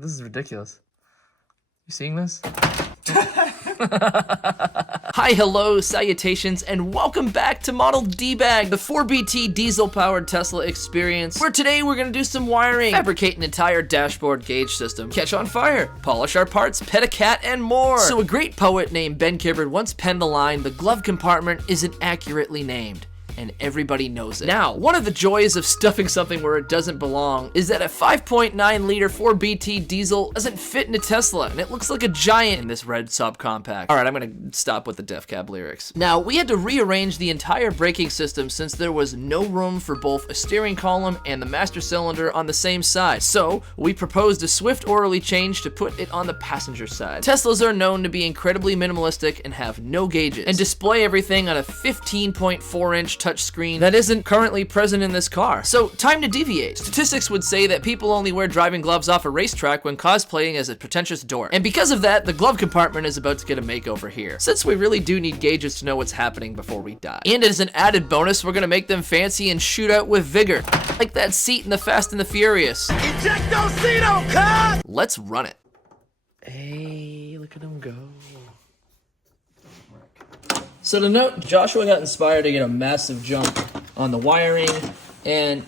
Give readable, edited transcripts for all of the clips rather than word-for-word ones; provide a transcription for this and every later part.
This is ridiculous. You seeing this? Hi, hello, salutations, and welcome back to Model D-Bag, the 4BT diesel-powered Tesla experience, where today we're gonna do some wiring, fabricate an entire dashboard gauge system, catch on fire, polish our parts, pet a cat, and more. So a great poet named Ben Kibbard once penned the line, "The glove compartment isn't accurately named." And everybody knows it. Now, one of the joys of stuffing something where it doesn't belong is that a 5.9 liter 4BT diesel doesn't fit in a Tesla, and it looks like a giant in this red subcompact. All right, I'm gonna stop with the Def Cab lyrics. Now, we had to rearrange the entire braking system since there was no room for both a steering column and the master cylinder on the same side. So, we proposed a swift orderly change to put it on the passenger side. Teslas are known to be incredibly minimalistic and have no gauges, and display everything on a 15.4-inch touchscreen that isn't currently present in this car. So, time to deviate. Statistics would say that people only wear driving gloves off a racetrack when cosplaying as a pretentious dork. And because of that, the glove compartment is about to get a makeover here, since we really do need gauges to know what's happening before we die. And as an added bonus, we're gonna make them fancy and shoot out with vigor, like that seat in the Fast and the Furious. Ejectocito, cut! Let's run it. Hey, look at him go. So to note, Joshua got inspired to get a massive jump on the wiring and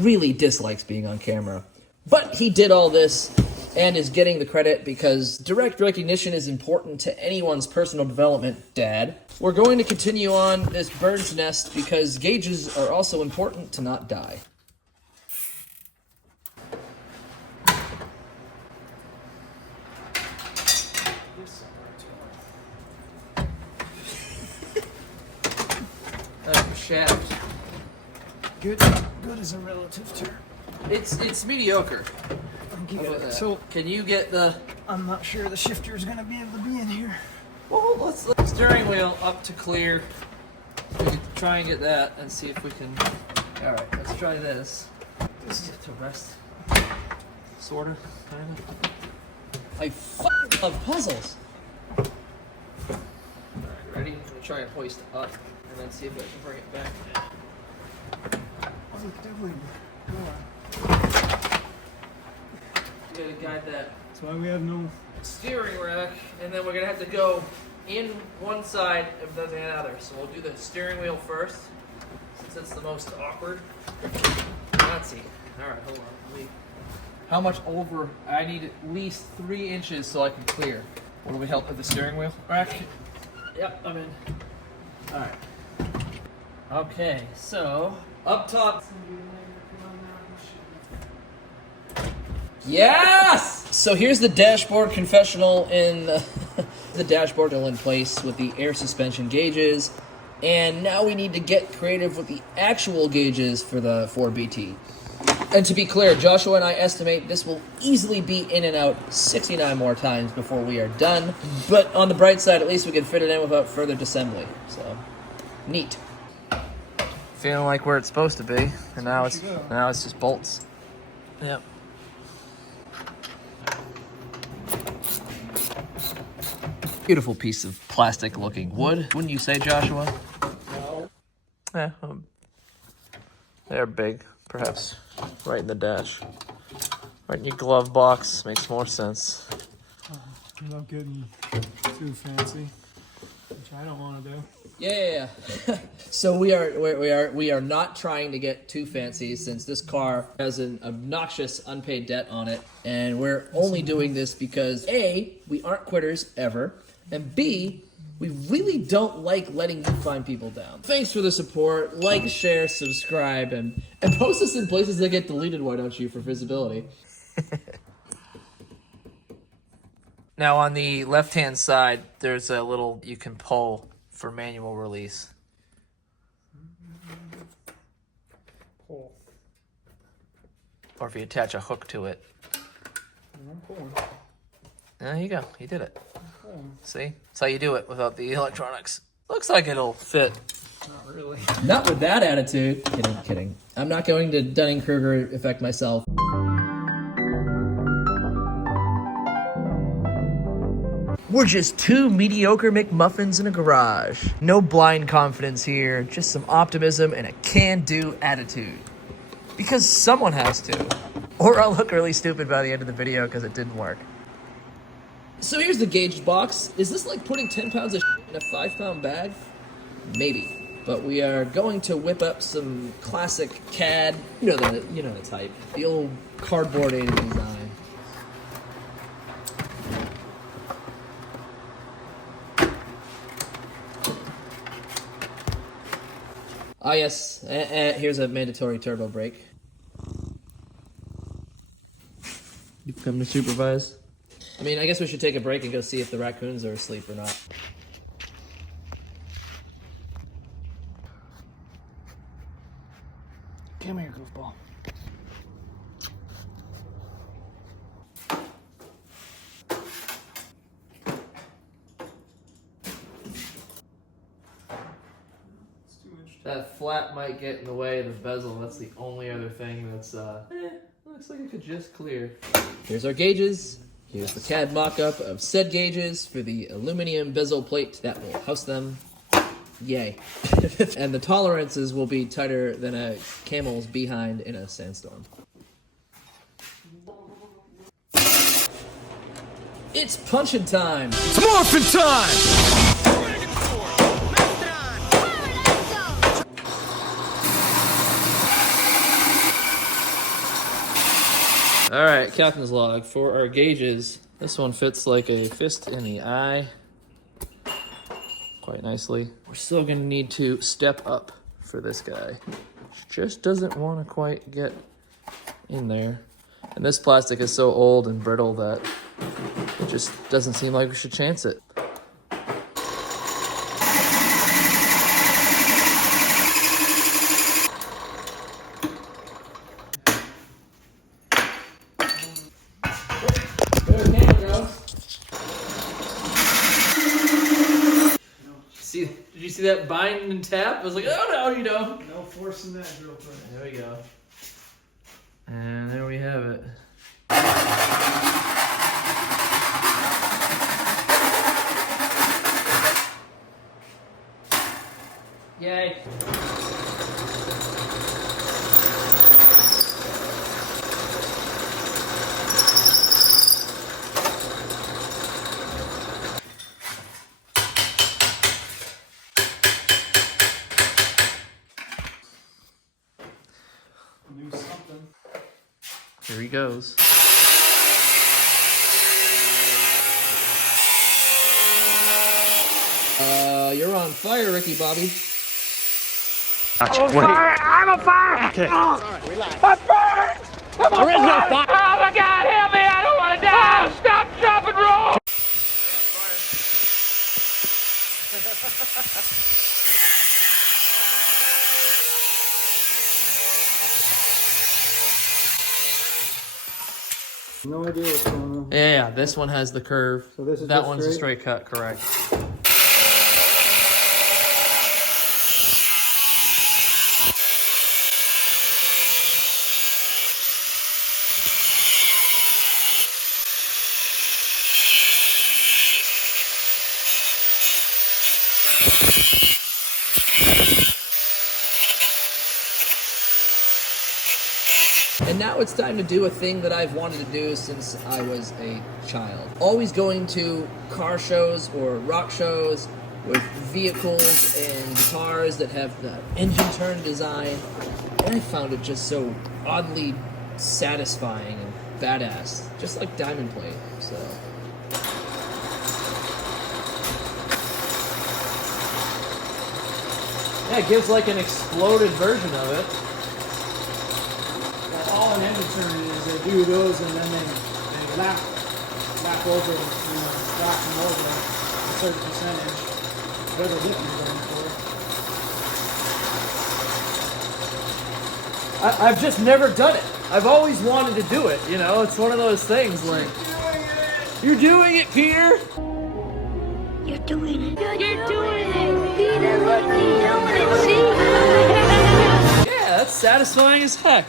really dislikes being on camera. But he did all this and is getting the credit because direct recognition is important to anyone's personal development, Dad. We're going to continue on this bird's nest because gauges are also important to not die. Shaft. Good is a relative term. It's mediocre. So can you get the? I'm not sure the shifter is gonna be able to be in here. Well, let's steering wheel up to clear. We can try and get that and see if we can. All right, let's try this. This is to rest. Sorta, kinda. I fucking love puzzles. All right, ready? I'm gonna try and hoist up. And then see if I can bring it back. Oh, definitely. Go on. You gotta guide that That's why we have no. steering rack, and then we're gonna have to go in one side and then the other. So we'll do the steering wheel first, since it's the most awkward. Let's see. All right, hold on. How much over? I need at least 3 inches so I can clear. What do we help with the steering wheel rack? Yep, I'm in. All right. Okay, so up top. Yes! So here's the dashboard confessional in the dashboard still in place with the air suspension gauges. And now we need to get creative with the actual gauges for the 4BT. And to be clear, Joshua and I estimate this will easily be in and out 69 more times before we are done. But on the bright side, at least we can fit it in without further disassembly. So, neat. Feeling like where it's supposed to be, and now it's just bolts. Yep. Beautiful piece of plastic-looking wood, wouldn't you say, Joshua? No. Yeah, they're big, perhaps. Right in the dash. Right in your glove box makes more sense. Without getting too fancy, which I don't want to do. Yeah. So we are not trying to get too fancy since this car has an obnoxious unpaid debt on it, and we're only doing this because A, we aren't quitters ever, and B, we really don't like letting you find people down. Thanks for the support. Like, share, subscribe, and post us in places that get deleted, why don't you, for visibility. Now on the left-hand side, there's a little you can pull for manual release. Pull. Or if you attach a hook to it. I'm pulling. There you go, you did it. I'm pulling. See? That's how you do it without the electronics. Looks like it'll fit. Not really. Not with that attitude. Kidding. I'm not going to Dunning-Kruger effect myself. We're just two mediocre McMuffins in a garage. No blind confidence here, just some optimism and a can-do attitude. Because someone has to. Or I'll look really stupid by the end of the video because it didn't work. So here's the gauge box. Is this like putting 10 pounds of in a 5-pound bag? Maybe. But we are going to whip up some classic CAD. You know the type. The old cardboard aided design. Ah yes, here's a mandatory turbo brake. You come to supervise? I mean, I guess we should take a break and go see if the raccoons are asleep or not. Come here, goofball. That flap might get in the way of the bezel. That's the only other thing that's, looks like it could just clear. Here's our gauges. Here's the CAD mock-up of said gauges for the aluminum bezel plate that will house them. Yay. And the tolerances will be tighter than a camel's behind in a sandstorm. It's punching time! It's morphin' time! Alright, captain's log. For our gauges, this one fits like a fist in the eye. Quite nicely. We're still gonna need to step up for this guy. Just doesn't want to quite get in there. And this plastic is so old and brittle that it just doesn't seem like we should chance it. Did you see that bind and tap? I was like, oh no, you don't. No forcing that drill press. There we go. And there we have it. Yay. Knew something. Here he goes. You're on fire, Ricky Bobby. I'm on fire! I'm on fire! Okay. Oh, relax. I'm burned! I'm on fire! No fire! Oh my God, help me! I don't want to die! Oh, stop, drop, and roll! No idea what's going on. Yeah, this one has the curve. So this is that just one's a straight? straight cut, correct. And now it's time to do a thing that I've wanted to do since I was a child. Always going to car shows or rock shows with vehicles and guitars that have the engine turn design. And I found it just so oddly satisfying and badass. Just like diamond plate, so. Yeah, it gives like an exploded version of it. All an engine turn is they do those and then they lap over, rock them over a certain percentage, whatever hit you're going for. I've just never done it. I've always wanted to do it, you know? It's one of those things like... You're doing it, Peter! You're doing it. You're doing it. Peter, look, you're doing it. See? Yeah, that's satisfying as heck.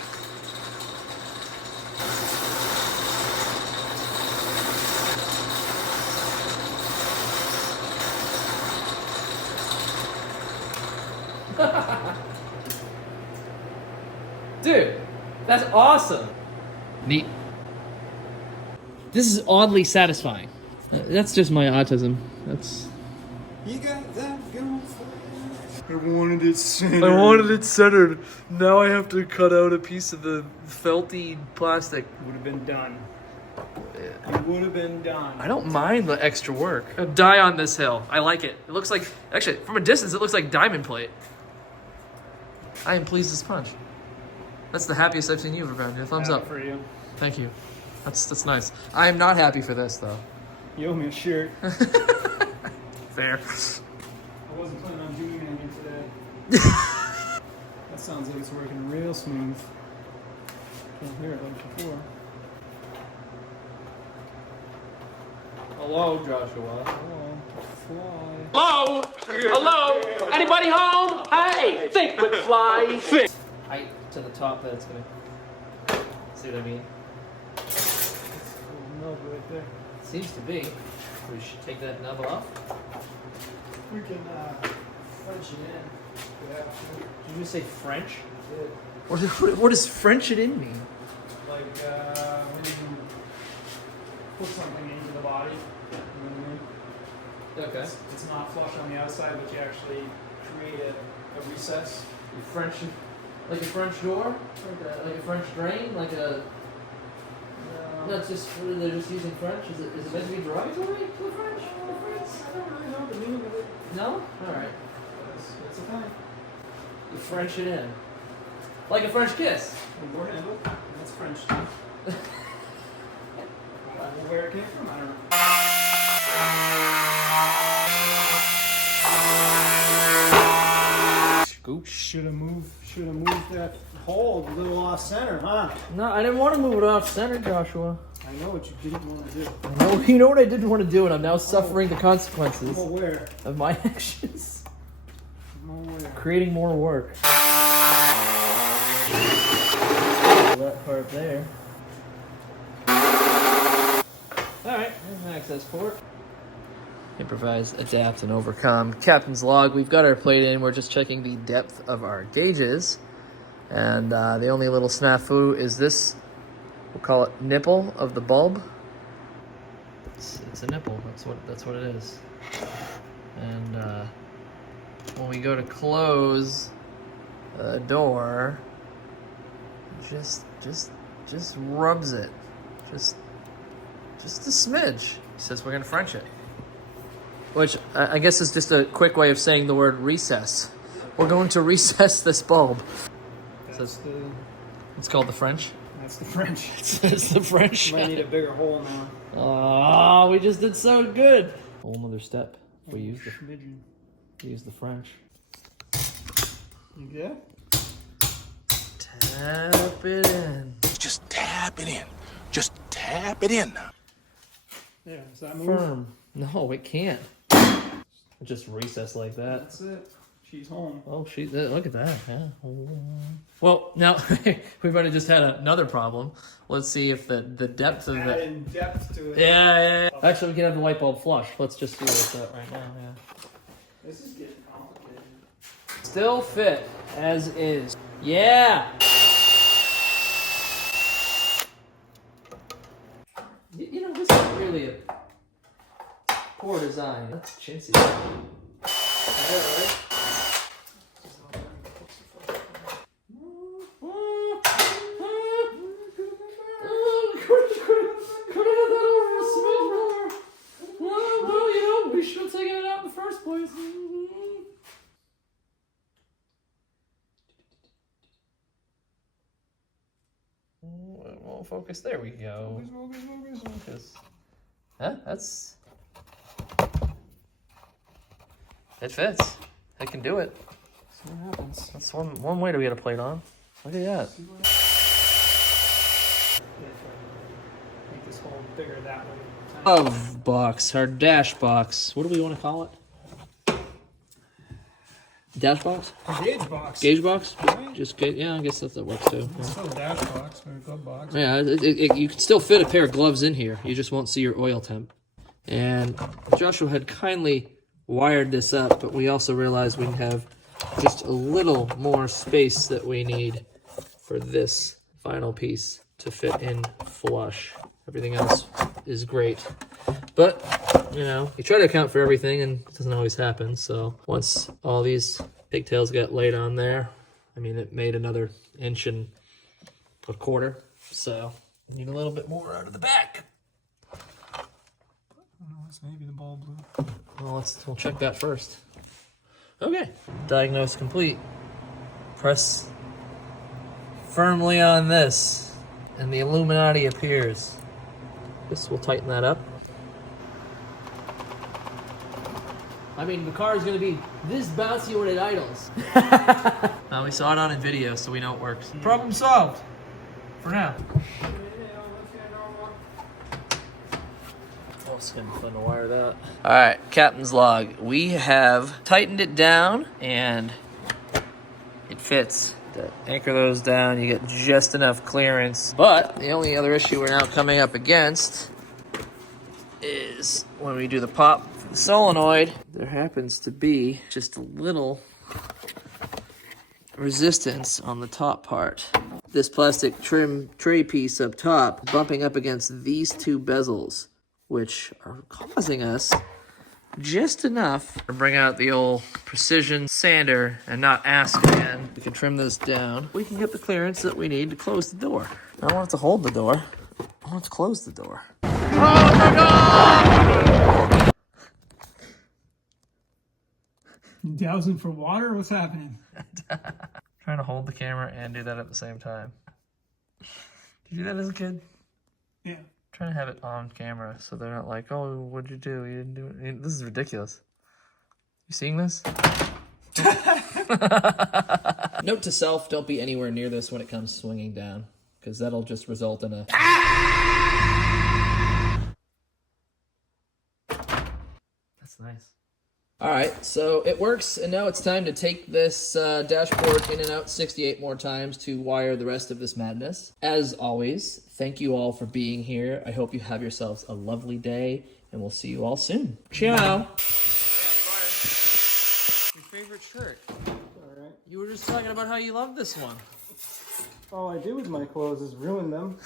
Dude, that's awesome. Neat. This is oddly satisfying. That's just my autism. That's. You got that going for you. I wanted it centered. I wanted it centered. Now I have to cut out a piece of the felty plastic. Would have been done. It would have been done. I don't mind the extra work. Die on this hill. I like it. It looks like, actually, from a distance, it looks like diamond plate. I am pleased as punch. That's the happiest I've seen you ever been. Your thumbs up. For you. Thank you. That's nice. I am not happy for this though. You owe me a shirt. Fair. I wasn't planning on doing anything today. That sounds like it's working real smooth. Can't hear it like before. Hello, Joshua. Hello. Fly. Hello? Hello? Anybody home? Hey, think but fly. Think. Height to the top that's gonna. See what I mean? Nub right there. Seems to be. We should take that nub off. We can French it in. Yeah. Did you just say French? Yeah. What does French it in mean? Like when you put something into the body. You know what I mean? Okay. It's not flush on the outside, but you actually create a recess. You French, like a French door, like a French drain, like a. No, it's just they're just using French. Is it meant to be derogatory to the French? I don't really know the meaning of it. No. All right. It's a thing. You French it in, like a French kiss. Door handle. That's French stuff. Where it came from, I don't know. Scoop. Should have moved that hole a little off center, huh? No, I didn't want to move it off center, Joshua. I know what you didn't want to do. No, you know what I didn't want to do, and I'm now suffering the consequences I'm aware. of my actions. I'm aware. Creating more work. That part there. Alright, there's an access port. Improvise, adapt, and overcome. Captain's log, we've got our plate in. We're just checking the depth of our gauges. And the only little snafu is this, we'll call it nipple of the bulb. It's a nipple, that's what it is. And when we go to close the door, just rubs it. Just a smidge. He says we're gonna French it. Which I guess is just a quick way of saying the word recess. We're going to recess this bulb. It's called the French. That's the French. It's the French. Might need a bigger hole now. Oh, we just did so good. Whole another step. We use the French. You good? Tap it in. Just tap it in. Just tap it in. Yeah, does that move? Firm. No, it can't. Just recess like that. That's it. She's home. Oh, look at that. Yeah. Well, now we might have just had another problem. Let's see if the depth of the. Adding depth to it. Yeah. Actually, we can have the light bulb flush. Let's just see what's that right now. Yeah. This is getting complicated. Still fit as is. Yeah. You know, this is really a poor design. That's chintzy. Focus. There we go. Focus. Huh? That's. It fits. It can do it. See what happens. That's one way to get a plate on. Look at that. Make this hole bigger that way. Glove box, our dash box. What do we want to call it? Dash box? Gauge box. Gauge box? Just gauge. Yeah, I guess that works too. It's still a dash box or a glove box. Yeah, you can still fit a pair of gloves in here. You just won't see your oil temp. And Joshua had kindly wired this up, but we also realized we have just a little more space that we need for this final piece. to fit in flush. Everything else is great. But, you know, you try to account for everything and it doesn't always happen. So once all these pigtails got laid on there, I mean, it made another 1.25 inches. So need a little bit more out of the back. Maybe the ball blew. Well, we'll check that first. Okay, diagnose complete. Press firmly on this, and the Illuminati appears. This will tighten that up. I mean, the car is going to be this bouncy when it idles. We saw it on in video, so we know it works. Problem solved. For now. Oh, it's going to be fun to wire that. All right, captain's log. We have tightened it down, and it fits. To anchor those down, you get just enough clearance. But the only other issue we're now coming up against is when we do the pop for the solenoid, there happens to be just a little resistance on the top part. This plastic trim tray piece up top bumping up against these two bezels, which are causing us just enough to bring out the old precision sander and not ask again. We can trim this down. We can get the clearance that we need to close the door. I don't want it to hold the door. I want it to close the door. Oh my God! You dousing for water? What's happening? Trying to hold the camera and do that at the same time. Did you do that as a kid? Yeah. Trying to have it on camera so they're not like, oh, what'd you do? You didn't do it. This is ridiculous. You seeing this? Note to self, don't be anywhere near this when it comes swinging down, because that'll just result in a... That's nice. All right, so it works, and now it's time to take this dashboard in and out 68 more times to wire the rest of this madness. As always, thank you all for being here. I hope you have yourselves a lovely day, and we'll see you all soon. Ciao! Your favorite shirt. All right. You were just talking about how you love this one. All I do with my clothes is ruin them.